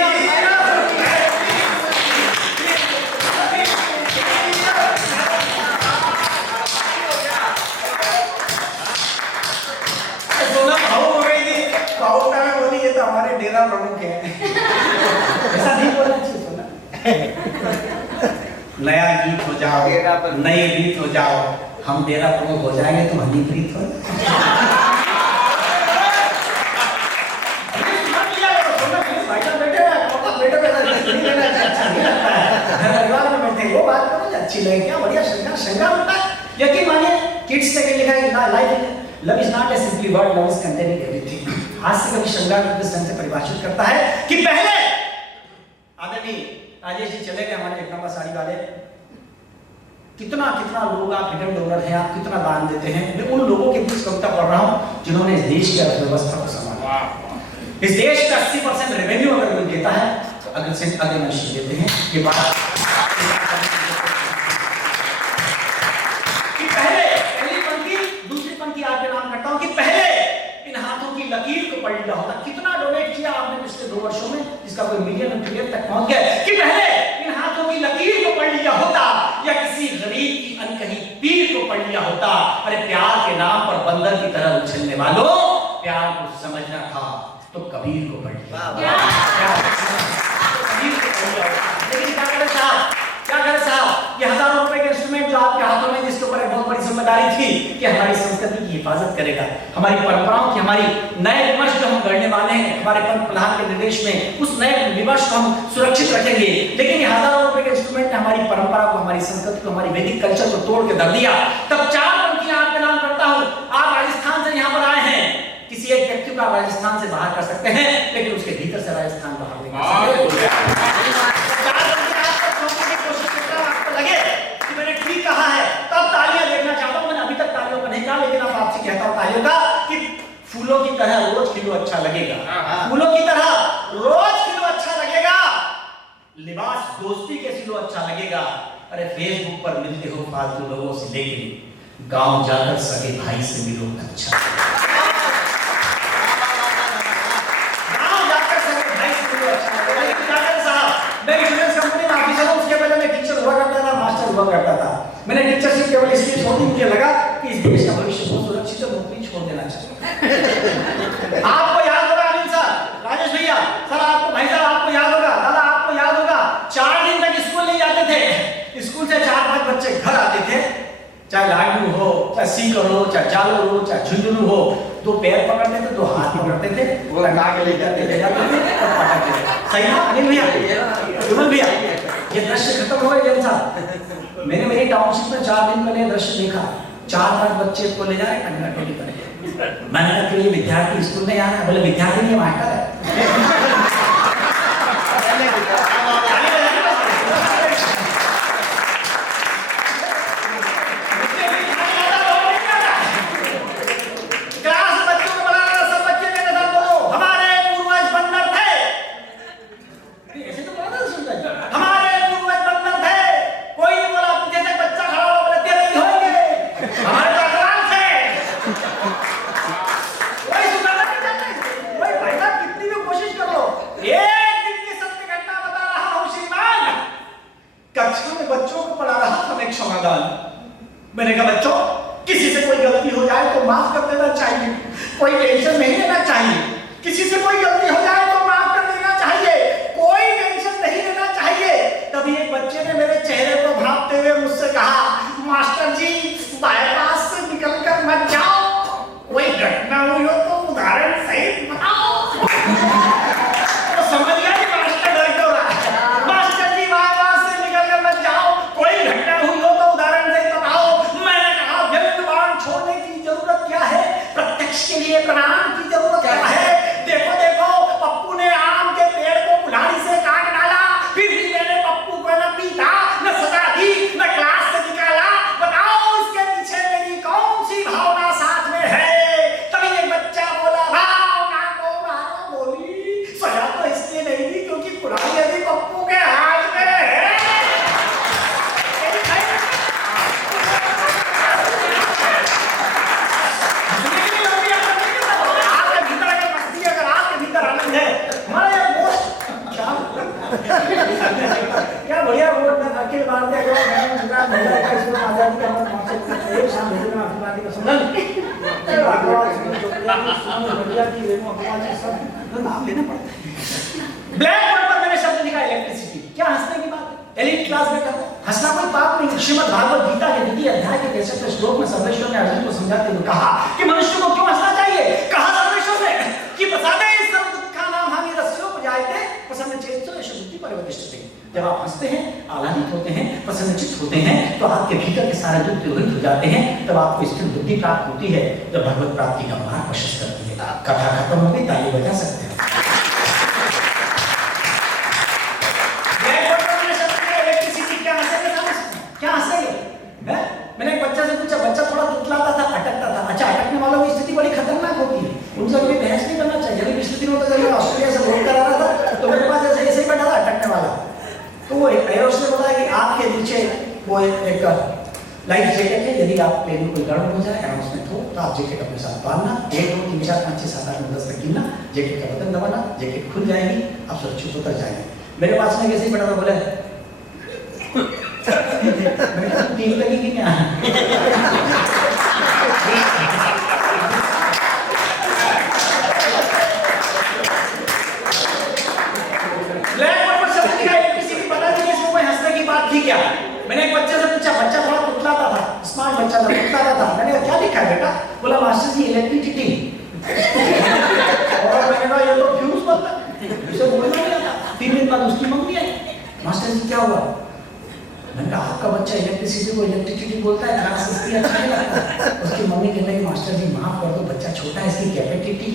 ये तो हमारे डेरा प्रमुख है। ऐसा नहीं बोलना चाहिए। सुना नया गीत हो जाओ, नए गीत हो जाओ, हम डेरा प्रमुख हो जाएंगे, तुम हनीप्रीत हो। वो बात करो अच्छी लगे, क्या बढ़िया श्रृंगार होता है। यकीन मानिए किड्स ने लिखा है life love is not a simply word, love is containing everything. आज से कभी श्रृंगार को किस ढंग से परिभाषित करता है कि पहले आदरणीय राजेश जी चले गए हमारे 1 नंबर साड़ी वाले। कितना कितना लोग आप हिडन डोनर हैं, आप कितना दान देते हैं। मैं उन लोगों के बीच कविता पढ़ रहा हूं जिन्होंने इस देश की अर्थव्यवस्था को संभाला। इस देश का 80% रेवेन्यू अगर कोई देता है तो अगर से आगे मनुष्य देते हैं। ये बात कि पहली पंक्ति, दूसरी पंक्ति आपके नाम करता हूं कि पहले इन हाथों की लकीर को पढ़ लिया होता। कितना डोनेट किया आपने पिछले 2 वर्षों में, जिसका कोई मिलियन ट्रिलियन तक पहुंच गया। कि पहले इन हाथों की लकीर को पढ़ लिया होता, या किसी गरीब की अनकही पीर को पढ़ लिया होता। अरे प्यार के नाम पर बंदर की तरह उछलने वालों, प्यार को समझना था तो कबीर को पढ़ लिया। लेकिन क्या करें साहब, क्या करें साहब, ये हजारों रुपए के इंस्ट्रूमेंट जो आपके हाथों में, जिसके ऊपर एक बहुत बड़ी जिम्मेदारी थी कि हमारी संस्कृति की हिफाजत करेगा, हमारी परंपराओं की, हमारी नए विमर्श जो हम गढ़ने वाले हैं हमारे पंत प्रधान के निर्देश में, उस नए विमर्श को हम सुरक्षित रखेंगे। लेकिन ये हजारों रुपए के इंस्ट्रूमेंट ने हमारी परंपरा को, हमारी संस्कृति को, हमारी वैदिक कल्चर को तोड़ के धर दिया। तब 4 पंक्तियां आपके नाम करता हूं। आप राजस्थान से यहाँ पर आए हैं, किसी एक व्यक्ति को राजस्थान से बाहर कर सकते हैं, लेकिन उसके भीतर से राजस्थान बाहर नहीं कर सकते। लगे कि मैंने ठीक कहा है, तब तालियां देखना चाहता हूं। मैंने अभी तक तालियों का नहीं कहा, लेकिन अब आपसे कहता हूं तालियों का कि फूलों फूलों की तरह रोज खिलो अच्छा लगेगा, फूलों की तरह रोज खिलो अच्छा लगेगा, लिबास दोस्ती के सिलो अच्छा लगेगा। अरे फेसबुक पर मिलते हो फालतू लोगों से, लेकिन गांव जाकर सगे भाई से मिलो अच्छा, गांव जाकर सगे भाई से मिलो अच्छा लगेगा। साहब मैं इंश्योरेंस कंपनी में ऑफिसर हूं, उसके पहले मैं टीचर हुआ करता था, मास्टर हुआ करता था। मैंने टीचरशिप केवल इसलिए छोड़ी, मुझे लगा कि इस देश का भविष्य बहुत सुरक्षित है, नौकरी छोड़ देना चाहिए। आपको याद होगा अनिल सर, राजेश भैया सर, आपको भाई साहब आपको याद होगा, दादा आपको याद होगा, 4 दिन तक स्कूल नहीं जाते थे, स्कूल से 4-5 बच्चे घर आते थे, चाहे लाडू हो, चाहे सीकर हो, चाहे जालो हो, चाहे झुंझुनू हो, 2 पैर पकड़ते थे, 2 हाथ पकड़ते थे, वो लगा के ले जाते थे और पटाते थे। सही ना अनिल भैया, विमल भैया? ये दृश्य खत्म हो गया साहब। मैंने मेरी टाउनशिप में 4 दिन पहले दृश्य देखा, 4-5 बच्चे को ले जा रहे टंगा टोली पर। मैंने कहा कि ये विद्यार्थी स्कूल नहीं आ रहा है, बोले विद्यार्थी नहीं मास्टर है। मैंने कहा बच्चों, किसी से कोई गलती हो जाए तो माफ कर देना चाहिए, कोई टेंशन नहीं लेना चाहिए, किसी से कोई गलती हो जाए तो माफ कर देना चाहिए, कोई टेंशन नहीं लेना चाहिए। तभी एक बच्चे ने मेरे चेहरे को भांपते हुए मुझसे कहा, मास्टर जी बाईपास से निकल कर मत जाओ, कोई घटना हुई हो तो उदाहरण सहित बताओ। तो समझ गया कि मास्टर डर क्यों रहा है। मास्टर जी बाईपास से निकल कर मत जाओ, कोई घटना हुई हो तो उदाहरण सहित बताओ। मैंने कहा व्यक्तिवाद छोड़ने की जरूरत क्या है, प्रत्यक्ष के लिए प्रणाम की जरूरत क्या है। देखो देखो, पप्पू ने आम के पेड़ को कुल्हाड़ी से काट डाला, फिर भी मैंने पप्पू को न पीटा, न सजा दी, न क्लास से निकाला। बताओ इसके पीछे मेरी कौन सी भावना साथ में है। तभी एक बच्चा बोला, भावना को मारो बोली, सजा तो इसलिए नहीं दी क्योंकि कुल्हाड़ी अभी पप्पू के हाथ में है। क्या बढ़िया वोट में अखिल भारतीय महिला का स्कूल आजादी का अमृत एक शाम भेजना आशीर्वादी का सम्मान सब नाम लेना पड़ता है। ब्लैक बोर्ड पर मैंने शब्द लिखा इलेक्ट्रिसिटी। क्या हंसने की बात है, एलीट क्लास में करता हंसना कोई पाप नहीं। श्रीमद् भागवत गीता के 2 अध्याय के 63वें श्लोक में सर्वेश्वर ने अर्जुन को समझाते हुए कहा कि मनुष्य को क्यों हंसना चाहिए। कहा सर्वेश्वर ने कि प्रसादे सर्व दुःखानां हानिरस्योपजायते प्रसन्नचेतो यश बुद्धि परिवर्तिष्ठते। जब आप हंसते हैं, आह्लादित होते हैं, प्रसन्नचित्त होते हैं, तो आपके भीतर के सारे दुख दूर हो जाते हैं। तब आपको स्थिर बुद्धि प्राप्त होती है, जब भगवत प्राप्ति का मार्ग प्रशस्त करती है। कथा खत्म हो गई, ताली बजा सकते हैं। क्या हंसेंगे? मैंने एक बच्चा से पूछा, बच्चा थोड़ा तुतलाता था, अटकता था। अच्छा, अटकने वालों की स्थिति बड़ी खतरनाक होती है, उनसे कभी बहस नहीं करना चाहिए। अभी पिछले दिनों तक मैं ऑस्ट्रेलिया से वोट करा रहा था, तो मेरे पास ऐसे ही बैठा था अटकने वाला। तो वो एयरोस ने बोला कि आपके नीचे वो एक लाइफ जैकेट है, यदि आप प्लेन में कोई गड़बड़ हो जाए अनाउंसमेंट हो तो आप जैकेट अपने साथ बांधना, 1 2 3 4 5 6 7 8 9 10 तक गिनना, जैकेट का बटन दबाना, जैकेट खुल जाएगी, आप सुरक्षित उतर जाएंगे। मेरे पास में कैसे ही बैठा था, बोले मैंने कहा टीम लगेगी क्या? क्या? मैंने एक बच्चे से पूछा, बच्चा थोड़ा तुतलाता था, स्मार्ट बच्चा था, तुतलाता था। मैंने कहा क्या लिखा है बेटा? बोला मास्टर जी इलेक्ट्रिसिटी। और मैंने कहा ये तो फ्यूज बंद है, इसे बोलना नहीं आता। 3 दिन बाद उसकी मम्मी आई, मास्टर जी क्या हुआ? मैंने कहा आपका बच्चा इलेक्ट्रिसिटी को इलेक्ट्रिसिटी बोलता है, क्लास इसकी अच्छा नहीं लगता। उसकी मम्मी कहने लगी मास्टर जी माफ कर दो, बच्चा छोटा है, इसकी कैपेसिटी।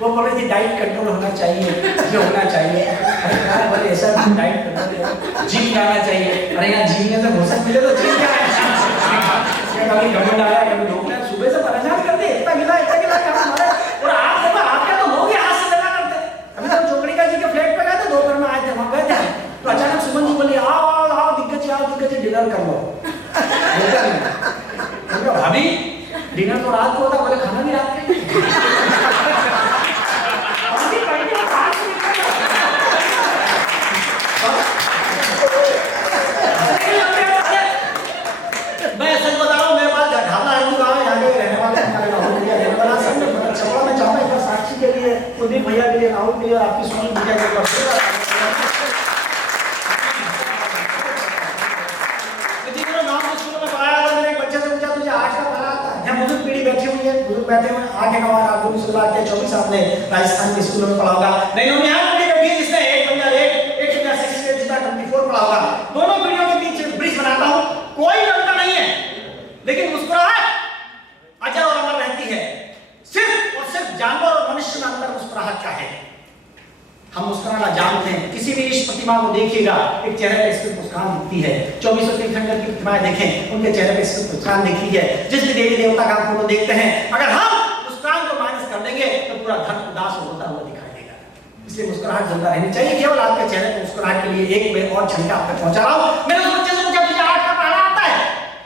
वो बोल रही थी डाइट कंट्रोल होना चाहिए, ये होना चाहिए। अरे यार बोले ऐसा डाइट कंट्रोल, जिम जाना चाहिए। अरे यार जिम में से भोसक मिले तो जिम क्या है? कभी घमंड आया, कभी लोग ने सुबह से परेशान कर दिए, इतना गिला क्या हमारे। और आप देखो आपके तो लोग ही हाथ से लगा करते। अभी तो चोपड़िका जी के फ्लैट पे गए थे, दोपहर में आए थे, वहाँ गए थे, तो अचानक सुमन जी बोली आओ दिग्गज डिनर कर लो। भाभी डिनर तो रात को होता, बोले खाना भी रात में। मैं सच बता रहा हूँ, मेरे पास ढाबा है, यहाँ के रहने वाले हमारे राहुल भैया रहने वाला सब में चपड़ा में जाऊँगा एक बार साक्षी के लिए, कुलदीप भैया के लिए, राहुल के लिए, आपकी सोनी भैया के लिए। बैठी हुई है, बुजुर्ग बैठे हुए हैं, 8 9 8 2 16 24 आपने राजस्थान के स्कूलों में पढ़ा होगा। नहीं हम यहाँ पढ़ी बैठी है जिसने 1 बंदा 6 जितना 24 पढ़ा होगा। दोनों पीढ़ियों के बीच ब्रिज बनाता हूँ, कोई डरता नहीं है, लेकिन मुस्कुराहट अजर और अमर रहती है। सिर्फ और सिर्फ जानवर और मनुष्य में अंतर मुस्कुराहट का है। हम मुस्कुराना जानते हैं। किसी भी ईश प्रतिमा को देखिएगा, एक चेहरे पे स्थित मुस्कान दिखती है। 24 तीर्थंकर की प्रतिमाएं देखें, उनके चेहरे पे स्थित मुस्कान दिखती है। जिस भी देवी देवता का फोटो देखते हैं, अगर हम मुस्कान को माइनस कर देंगे तो पूरा धर्म उदास होता हुआ दिखाई देगा। इसलिए मुस्कुराहट जिंदा रहनी चाहिए। केवल आपके चेहरे पे मुस्कुराहट के लिए एक में और झंडा आप तक पहुंचा रहा हूं। मैंने उस बच्चे से पूछा तुझे 8 का पढ़ा आता है?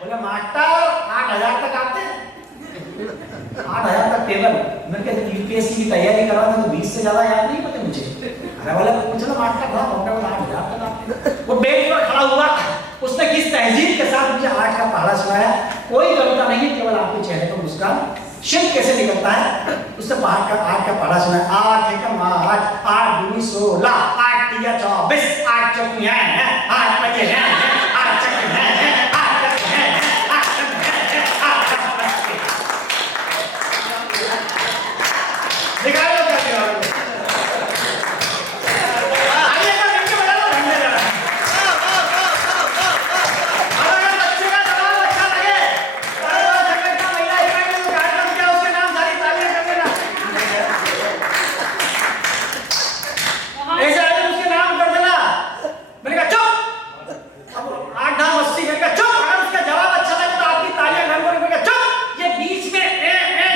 बोला मास्टर 8000 तक आते हैं। 8000 तक टेबल। मैंने कहा यूपीएससी की तैयारी कर रहा था तो 20 से ज्यादा याद नहीं पता मुझे। अरे बोला पूछो ना मास्टर खड़ा होगा, बोला 8000 तक आते। वो बेंच पर खड़ा हुआ, उसने किस तहजीब के साथ मुझे 8 का पढ़ा सुनाया। कोई कविता नहीं है, केवल आपके चेहरे पर मुस्कान। शिव कैसे निकलता है, उससे 8 का पढ़ा सुनाया। 8 एकम 8 8 दूनी 16 8 तिया 24 8 चौकी है 8 बजे है 8 चक्के है 8 चक्के है 8 चक्के है 8 चक्के। दिखा लो क्या किया आपने। आइए ना नीचे बजा लो, ढंग से जरा। अगर बच्चे का जवाब अच्छा लगे, अरे वो जगह का महिला इकाई में जो कार्यक्रम किया उसके नाम सारी तालियां कर देना। ऐसे आगे उसके नाम कर देना। मैंने कहा चुप। अब 8 9 80 मैंने कहा चुप। अगर उसका जवाब अच्छा लगे तो आपकी तालियां घर पर। मैंने कहा चुप। ये बीच में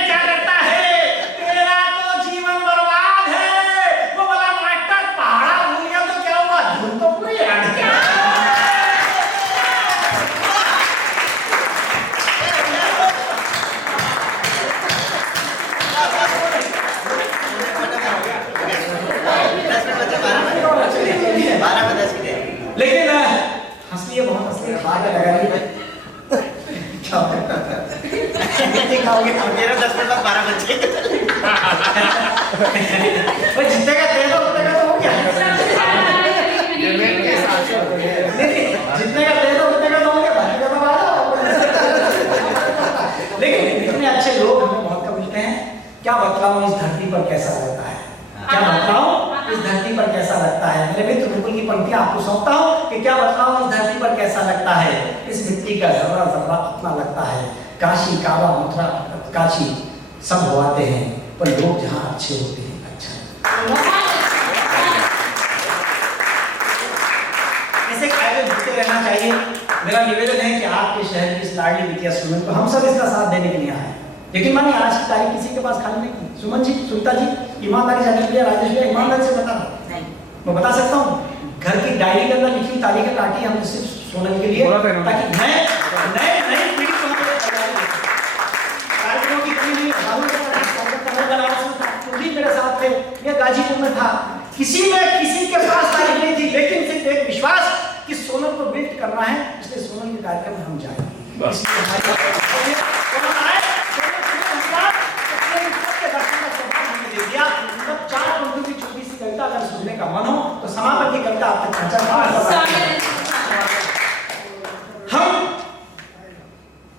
क्या करता है? तेरा तो जीवन बर्बाद है। वो बोला मास्टर पहाड़ा भूल गया तो क्या हुआ? धुन तो पूरी याद है। लेकिन हंसी है, बहुत हंसी है, बात लगा रही है। क्या खाओगे? मेरा 10 मिनट बाद 12 बजे। भाई जितने का दे दो उतने का तो हो गया। जितने का दे दो उतने का तो हो गया, बाकी का तो बाद। लेकिन इतने अच्छे लोग हमें बहुत कम मिलते हैं। क्या बतलाऊं इस धरती पर कैसा लगता है, क्या बतलाऊं इस धरती पर कैसा लगता है। मेरे मित्र बिल्कुल की पंक्तियां आपको सौंपता हूं कि क्या बतलाऊं इस धरती पर कैसा लगता है। इस मिट्टी का जर्रा जर्रा कितना लगता है। काशी काबा मथुरा काशी सब हो आते हैं, पर लोग जहां अच्छे होते हैं अच्छा। ऐसे कायदे जुड़ते रहना चाहिए। मेरा निवेदन है कि आपके शहर की इस लाडली बिटिया सुमन को हम सब इसका साथ देने के लिए आए। लेकिन मानिए आज की तारीख किसी के पास खाली नहीं। सुमन जी, सुनीता जी, ईमानदारी जाने के लिए राजेश भैया ईमानदारी से बता दो। मैं बता सकता हूँ, घर की डायरी के अंदर लिखी हुई तारीखें काटी हमने सिर्फ सोनल के लिए, ताकि नई पीढ़ी को कार्यक्रमों की कमी नहीं। मेरे साथ थे, ये गाजीपुर में था, किसी के पास तारीख नहीं थी, लेकिन सिर्फ एक विश्वास कि सोनल को बिल्ड करना है, इसलिए सोनल के कार्यक्रम में हम जाएंगे। कविता अगर सुनने का मन हो तो समापति कविता आप तक पहुंचा। हम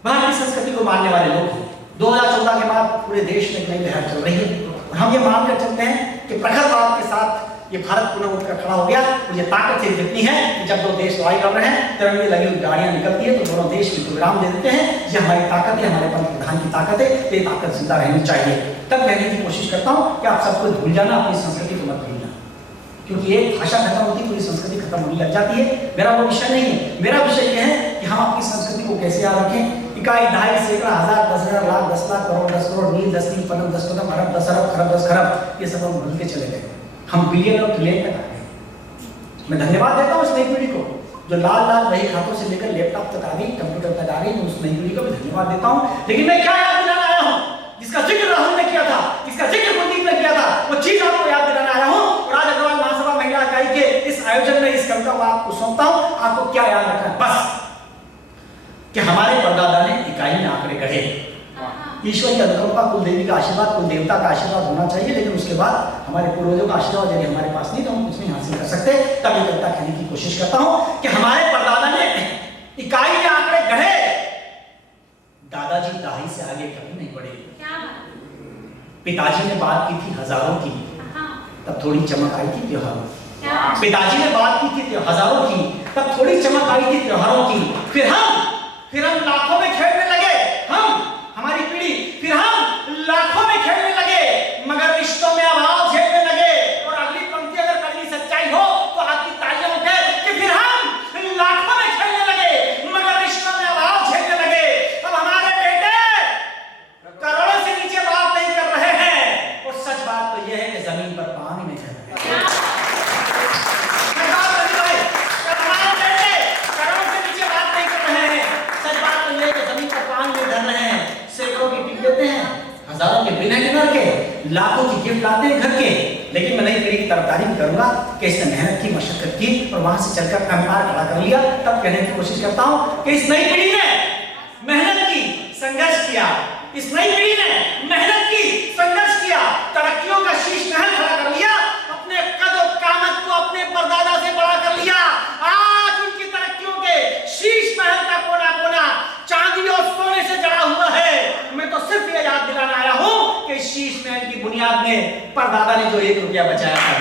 भारतीय संस्कृति को मानने वाले लोग हैं। 2014 के बाद पूरे देश में एक नई लहर चल रही है और हम ये मानकर चलते हैं कि प्रखरवाद के साथ ये भारत पुनः उठकर खड़ा हो गया। और ये ताकत से जितनी है कि जब दो देश लड़ाई कर रहे हैं, तिरंगे लगी हुई गाड़ियां निकलती है तो दोनों देश को विराम दे देते हैं। ये हमारी ताकत है, हमारे पंतप्रधान की ताकत है। ये ताकत जिंदा रहनी चाहिए। तब कहने की कोशिश करता हूँ कि आप सबको भूल जाना, अपनी संस्कृति को मत भूलना, क्योंकि एक भाषा खत्म होती पूरी संस्कृति खत्म होने लग जाती है। मेरा वो विषय नहीं है, मेरा विषय यह है कि हम अपनी संस्कृति को कैसे याद रखें। इकाई, दहाई, सैकड़ा, हजार, 10,000, लाख, 10 लाख, करोड़, 10 करोड़, नील, 10 नील, पदम, 10 पदम, अरब, 10 अरब, खरब, 10 खरब, ये सब हम भूलते चले गए। हम बिलियन और ट्रिलियन तक आ गए। मैं धन्यवाद देता हूँ उस नई पीढ़ी को जो लाल लाल वही खातों से लेकर लैपटॉप तक आ गई, कंप्यूटर तक आ गई। मैं उस नई पीढ़ी को भी धन्यवाद देता हूँ। लेकिन मैं क्या याद दिलाना आया हूँ, जिसका जिक्र राहुल ने किया था, जिसका जिक्र कुलदीप ने किया था, वो चीज आपको याद दिलाना आया हूँ। और आज अग्रवाल महासभा महिला इकाई के इस आयोजन में इस कविता को आपको सौंपता हूँ। आपको क्या याद रखना है बस, कि हमारे परदादा ने इकाई में आंकड़े गढ़े। ईश्वर की अनुकंपा, कुल देवी का आशीर्वाद, कुल देवता का आशीर्वाद होना चाहिए, लेकिन उसके बाद हमारे पूर्वजों का आशीर्वाद यदि हमारे पास नहीं तो हम कुछ नहीं हासिल कर सकते। तब ये कविता कहने की कोशिश करता हूँ कि हमारे परदादा ने इकाई में आंकड़े गढ़े, दादाजी दाही से आगे कभी नहीं बढ़े। पिताजी ने बात की थी हजारों की, तब थोड़ी चमक आई थी त्योहारों। पिताजी ने बात की थी हजारों की, तब थोड़ी चमक आई थी त्योहारों की। फिर हम लाखों में खेलने लगे, हमारी पीढ़ी, फिर हम लाखों में खेलने लगे, मगर रिश्तों में अभाव झेलने लगे। और अगली पंक्ति अगर कड़वी सच्चाई हो तो आपकी तालियां उठे कि फिर हम लाखों में खेलने लगे, मगर रिश्तों में अभाव झेलने लगे। अब हमारे बेटे करोड़ों से नीचे बात नहीं कर रहे हैं, और सच बात तो यह है कि जमीन पर पानी में चल रहे हैं। हजारों के बिना गिनर के, लाखों की गिफ्ट लाते हैं घर के। लेकिन मैं नई पीढ़ी की तरफ तारीफ करूंगा कि इसने मेहनत की, मशक्कत की और वहां से चलकर एम्पायर खड़ा कर लिया। तब कहने की कोशिश करता हूं कि इस नई पीढ़ी ने मेहनत की, संघर्ष किया। इस नई पीढ़ी ने मेहनत की, संघर्ष किया, तरक्कियों का शीश महल खड़ा कर लिया, अपने कद और कामत को अपने परदादा से बड़ा कर लिया। आज उनकी तरक्कियों के शीश महल का कोना कोना चांदी और सोने से जड़ा हुआ है। मैं तो सिर्फ ये याद दिलाना आया हूं कि शीश महल की बुनियाद में परदादा ने जो 1 रुपया बचाया था